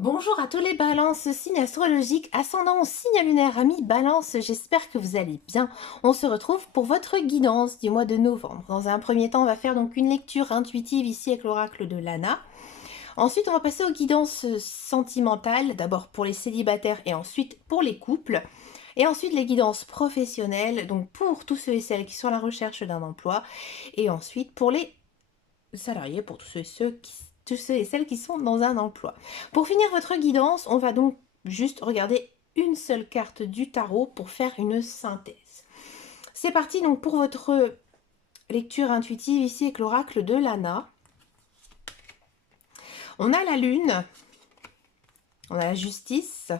Bonjour à tous les balances, signe astrologique, ascendant au signe lunaire, amis balance, j'espère que vous allez bien. On se retrouve pour votre guidance du mois de novembre. Dans un premier temps, on va faire donc une lecture intuitive ici avec l'oracle de Lana. Ensuite, on va passer aux guidances sentimentales, d'abord pour les célibataires et ensuite pour les couples. Et ensuite les guidances professionnelles, donc pour tous ceux et celles qui sont à la recherche d'un emploi. Et ensuite pour les salariés, pour tous ceux et celles qui sont dans un emploi. Pour finir votre guidance, on va donc juste regarder une seule carte du tarot pour faire une synthèse. C'est parti donc pour votre lecture intuitive ici avec l'oracle de Lana. On a la lune, on a la justice,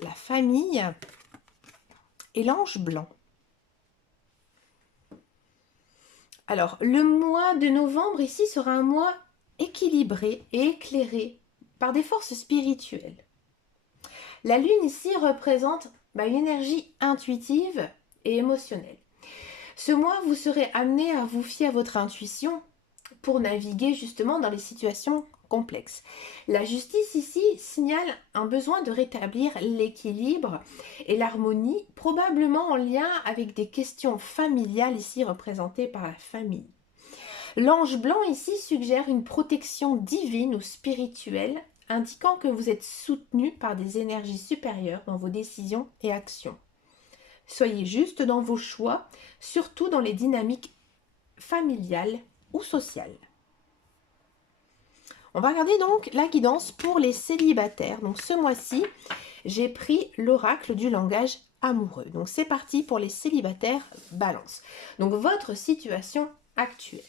la famille et l'ange blanc. Alors, le mois de novembre ici sera un mois équilibré et éclairé par des forces spirituelles. La lune ici représente une énergie intuitive et émotionnelle. Ce mois, vous serez amené à vous fier à votre intuition pour naviguer justement dans les situations complexes. La justice ici signale un besoin de rétablir l'équilibre et l'harmonie, probablement en lien avec des questions familiales ici représentées par la famille. L'ange blanc ici suggère une protection divine ou spirituelle, indiquant que vous êtes soutenu par des énergies supérieures dans vos décisions et actions. Soyez juste dans vos choix, surtout dans les dynamiques familiales ou sociales. On va regarder donc la guidance pour les célibataires. Donc ce mois-ci, j'ai pris l'oracle du langage amoureux. Donc c'est parti pour les célibataires balance. Donc votre situation actuelle.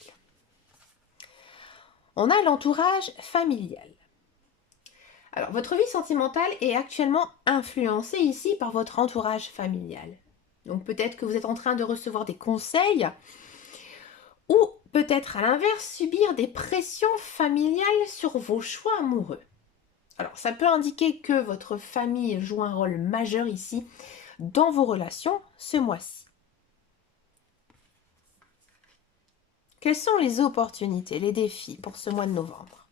On a l'entourage familial. Alors, votre vie sentimentale est actuellement influencée ici par votre entourage familial. Donc peut-être que vous êtes en train de recevoir des conseils ou peut-être à l'inverse subir des pressions familiales sur vos choix amoureux. Alors ça peut indiquer que votre famille joue un rôle majeur ici dans vos relations ce mois-ci. Quelles sont les opportunités, les défis pour ce mois de novembre?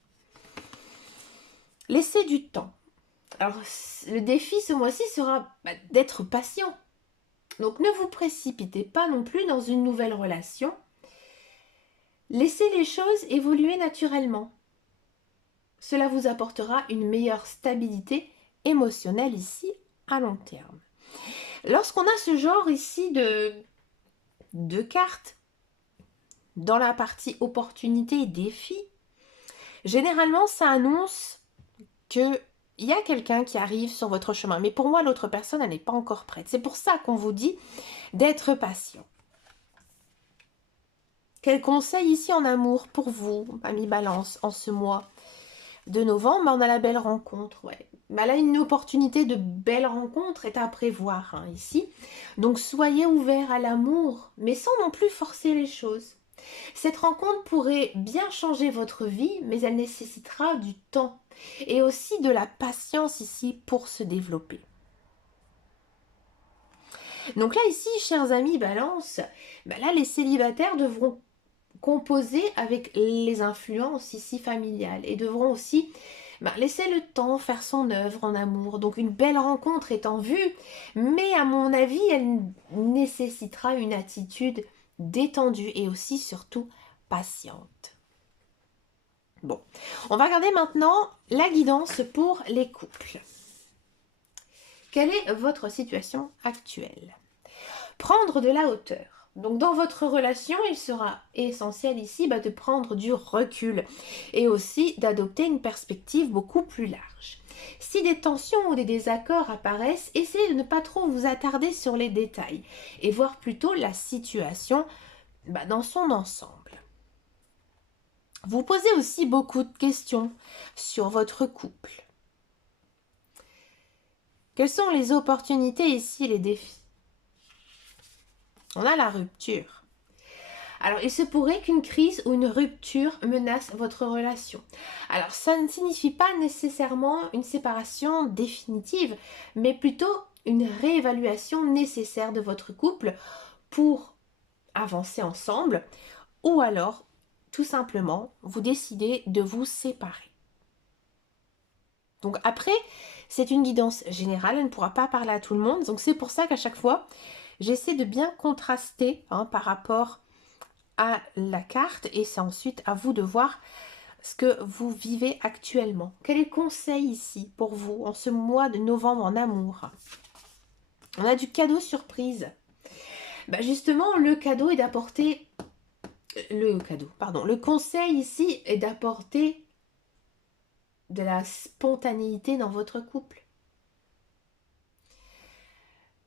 Laissez du temps. Alors, le défi ce mois-ci sera d'être patient. Donc, ne vous précipitez pas non plus dans une nouvelle relation. Laissez les choses évoluer naturellement. Cela vous apportera une meilleure stabilité émotionnelle ici à long terme. Lorsqu'on a ce genre ici de cartes dans la partie opportunité et défi, généralement ça annonce que il y a quelqu'un qui arrive sur votre chemin. Mais pour moi, l'autre personne, elle n'est pas encore prête. C'est pour ça qu'on vous dit d'être patient. Quel conseil ici en amour pour vous, ami Balance, en ce mois de novembre? On a la belle rencontre. Ouais. Là, une opportunité de belle rencontre est à prévoir ici. Donc, soyez ouverts à l'amour, mais sans non plus forcer les choses. Cette rencontre pourrait bien changer votre vie, mais elle nécessitera du temps et aussi de la patience ici pour se développer. Donc là, ici, chers amis Balance, là, les célibataires devront composer avec les influences ici familiales et devront aussi laisser le temps faire son œuvre en amour. Donc une belle rencontre est en vue, mais à mon avis, elle nécessitera une attitude détendue et aussi surtout patiente. Bon, on va regarder maintenant la guidance pour les couples. Quelle est votre situation actuelle? Prendre de la hauteur. Donc dans votre relation, il sera essentiel ici de prendre du recul et aussi d'adopter une perspective beaucoup plus large. Si des tensions ou des désaccords apparaissent, essayez de ne pas trop vous attarder sur les détails et voir plutôt la situation dans son ensemble. Vous posez aussi beaucoup de questions sur votre couple. Quelles sont les opportunités ici, les défis? On a la rupture. Alors, il se pourrait qu'une crise ou une rupture menace votre relation. Alors, ça ne signifie pas nécessairement une séparation définitive, mais plutôt une réévaluation nécessaire de votre couple pour avancer ensemble, ou alors, tout simplement, vous décidez de vous séparer. Donc après, c'est une guidance générale, elle ne pourra pas parler à tout le monde. Donc c'est pour ça qu'à chaque fois, j'essaie de bien contraster par rapport à la carte. Et c'est ensuite à vous de voir ce que vous vivez actuellement. Quel est le conseil ici pour vous en ce mois de novembre en amour? On a du cadeau surprise. Justement, le cadeau est d'apporter... Le conseil ici est d'apporter de la spontanéité dans votre couple.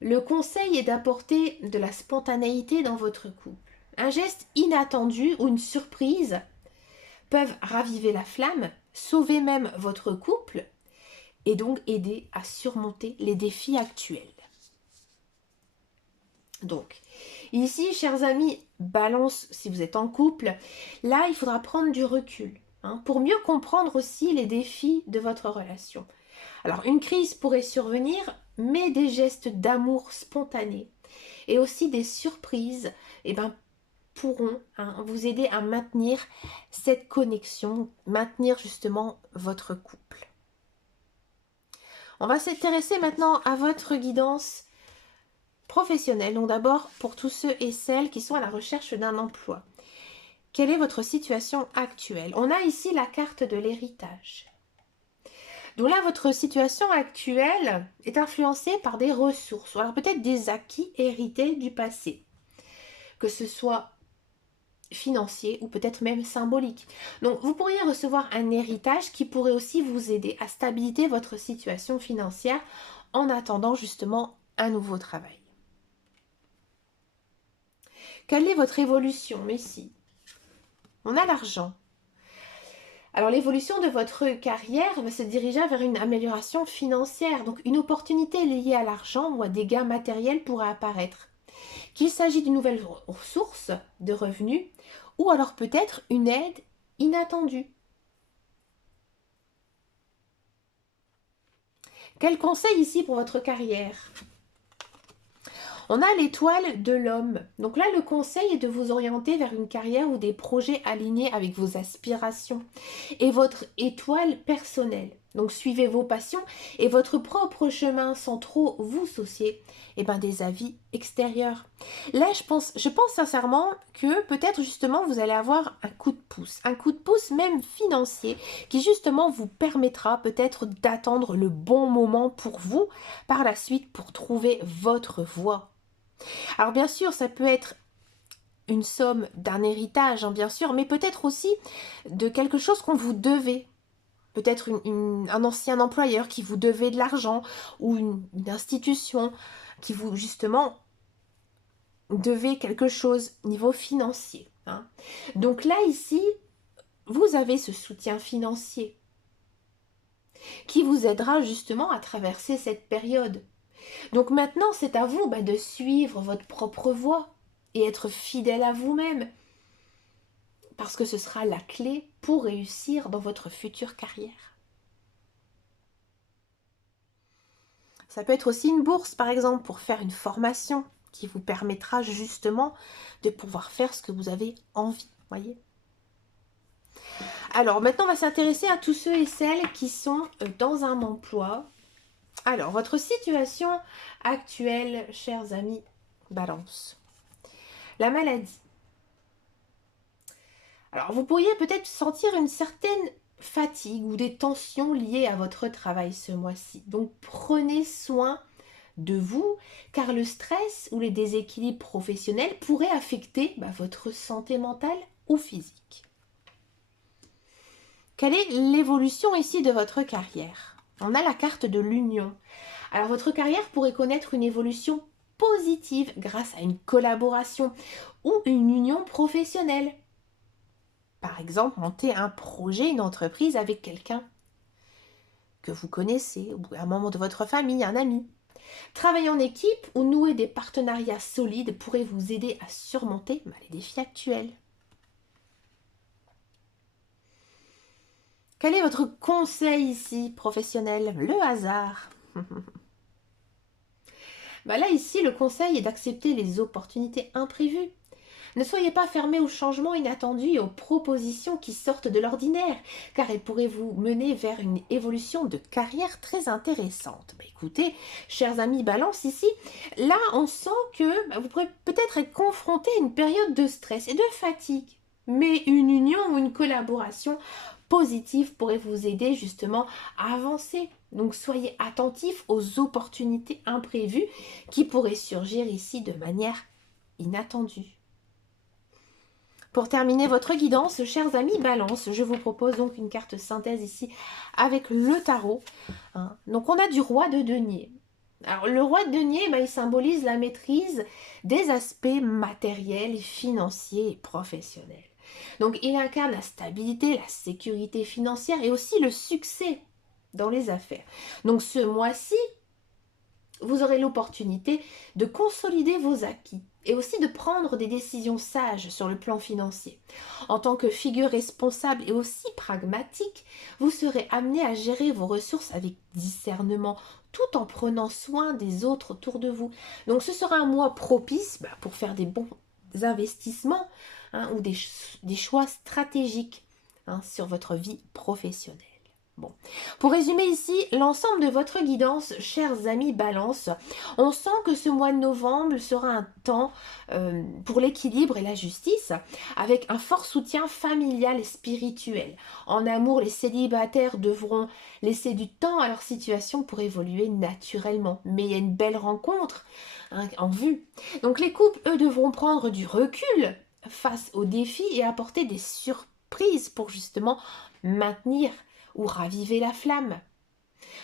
Le conseil est d'apporter de la spontanéité dans votre couple. Un geste inattendu ou une surprise peuvent raviver la flamme, sauver même votre couple et donc aider à surmonter les défis actuels. Donc, ici, chers amis, balance si vous êtes en couple, là, il faudra prendre du recul pour mieux comprendre aussi les défis de votre relation. Alors, une crise pourrait survenir, mais des gestes d'amour spontanés et aussi des surprises pourront vous aider à maintenir cette connexion, maintenir justement votre couple. On va s'intéresser maintenant à votre guidance professionnelle. Donc d'abord, pour tous ceux et celles qui sont à la recherche d'un emploi. Quelle est votre situation actuelle? On a ici la carte de l'héritage. Donc là, votre situation actuelle est influencée par des ressources, ou alors peut-être des acquis hérités du passé. Que ce soit financier ou peut-être même symbolique. Donc vous pourriez recevoir un héritage qui pourrait aussi vous aider à stabiliser votre situation financière en attendant justement un nouveau travail. Quelle est votre évolution ici? On a l'argent. Alors l'évolution de votre carrière va se diriger vers une amélioration financière. Donc une opportunité liée à l'argent ou à des gains matériels pourrait apparaître. Qu'il s'agit d'une nouvelle source de revenus ou alors peut-être une aide inattendue. Quel conseil ici pour votre carrière? On a l'étoile de l'homme. Donc là, le conseil est de vous orienter vers une carrière ou des projets alignés avec vos aspirations et votre étoile personnelle. Donc suivez vos passions et votre propre chemin sans trop vous soucier des avis extérieurs. Là, je pense sincèrement que peut-être justement vous allez avoir un coup de pouce même financier qui justement vous permettra peut-être d'attendre le bon moment pour vous par la suite pour trouver votre voie. Alors bien sûr, ça peut être une somme d'un héritage, bien sûr, mais peut-être aussi de quelque chose qu'on vous devait. Peut-être un ancien employeur qui vous devait de l'argent ou une institution qui vous, justement, devait quelque chose niveau financier. Donc là, ici, vous avez ce soutien financier qui vous aidera justement à traverser cette période. Donc maintenant, c'est à vous de suivre votre propre voie et être fidèle à vous-même. Parce que ce sera la clé pour réussir dans votre future carrière. Ça peut être aussi une bourse, par exemple, pour faire une formation qui vous permettra justement de pouvoir faire ce que vous avez envie, voyez. Alors, maintenant, on va s'intéresser à tous ceux et celles qui sont dans un emploi. Alors, votre situation actuelle, chers amis, balance. La maladie. Alors, vous pourriez peut-être sentir une certaine fatigue ou des tensions liées à votre travail ce mois-ci. Donc, prenez soin de vous, car le stress ou les déséquilibres professionnels pourraient affecter votre santé mentale ou physique. Quelle est l'évolution ici de votre carrière? On a la carte de l'union. Alors, votre carrière pourrait connaître une évolution positive grâce à une collaboration ou une union professionnelle. Par exemple, monter un projet, une entreprise avec quelqu'un que vous connaissez, ou un membre de votre famille, un ami. Travailler en équipe ou nouer des partenariats solides pourrait vous aider à surmonter les défis actuels. Quel est votre conseil ici, professionnel? Le hasard. Là, ici, le conseil est d'accepter les opportunités imprévues. Ne soyez pas fermés aux changements inattendus et aux propositions qui sortent de l'ordinaire, car elles pourraient vous mener vers une évolution de carrière très intéressante. Bah, écoutez, chers amis Balance, ici, là, on sent que vous pourrez peut-être être confronté à une période de stress et de fatigue. Mais une union ou une collaboration positive pourrait vous aider justement à avancer. Donc soyez attentifs aux opportunités imprévues qui pourraient surgir ici de manière inattendue. Pour terminer votre guidance, chers amis Balance, je vous propose donc une carte synthèse ici avec le tarot. Donc on a du roi de denier. Alors le roi de denier, il symbolise la maîtrise des aspects matériels, financiers et professionnels. Donc il incarne la stabilité, la sécurité financière et aussi le succès dans les affaires. Donc ce mois-ci, vous aurez l'opportunité de consolider vos acquis et aussi de prendre des décisions sages sur le plan financier. En tant que figure responsable et aussi pragmatique, vous serez amené à gérer vos ressources avec discernement tout en prenant soin des autres autour de vous. Donc ce sera un mois propice pour faire des bons investissements ou des choix stratégiques sur votre vie professionnelle. Bon. Pour résumer ici l'ensemble de votre guidance, chers amis Balance, on sent que ce mois de novembre sera un temps pour l'équilibre et la justice, avec un fort soutien familial et spirituel. En amour, les célibataires devront laisser du temps à leur situation pour évoluer naturellement. Mais il y a une belle rencontre en vue. Donc les couples, eux, devront prendre du recul face aux défis et apporter des surprises pour justement maintenir ou raviver la flamme.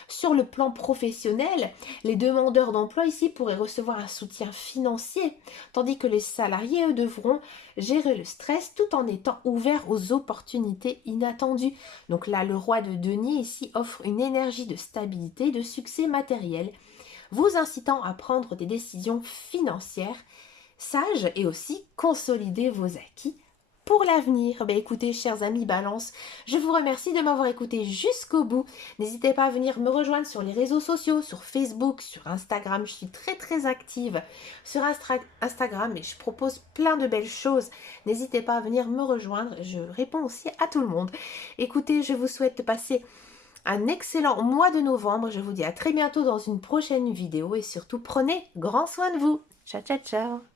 Sur le plan professionnel, les demandeurs d'emploi ici pourraient recevoir un soutien financier, tandis que les salariés, eux, devront gérer le stress tout en étant ouverts aux opportunités inattendues. Donc là, le roi de denier ici offre une énergie de stabilité et de succès matériel, vous incitant à prendre des décisions financières sages et aussi consolider vos acquis pour l'avenir. Écoutez, chers amis Balance, je vous remercie de m'avoir écouté jusqu'au bout. N'hésitez pas à venir me rejoindre sur les réseaux sociaux, sur Facebook, sur Instagram. Je suis très active sur Instagram et je propose plein de belles choses. N'hésitez pas à venir me rejoindre. Je réponds aussi à tout le monde. Écoutez, je vous souhaite de passer un excellent mois de novembre. Je vous dis à très bientôt dans une prochaine vidéo et surtout prenez grand soin de vous. Ciao, ciao, ciao.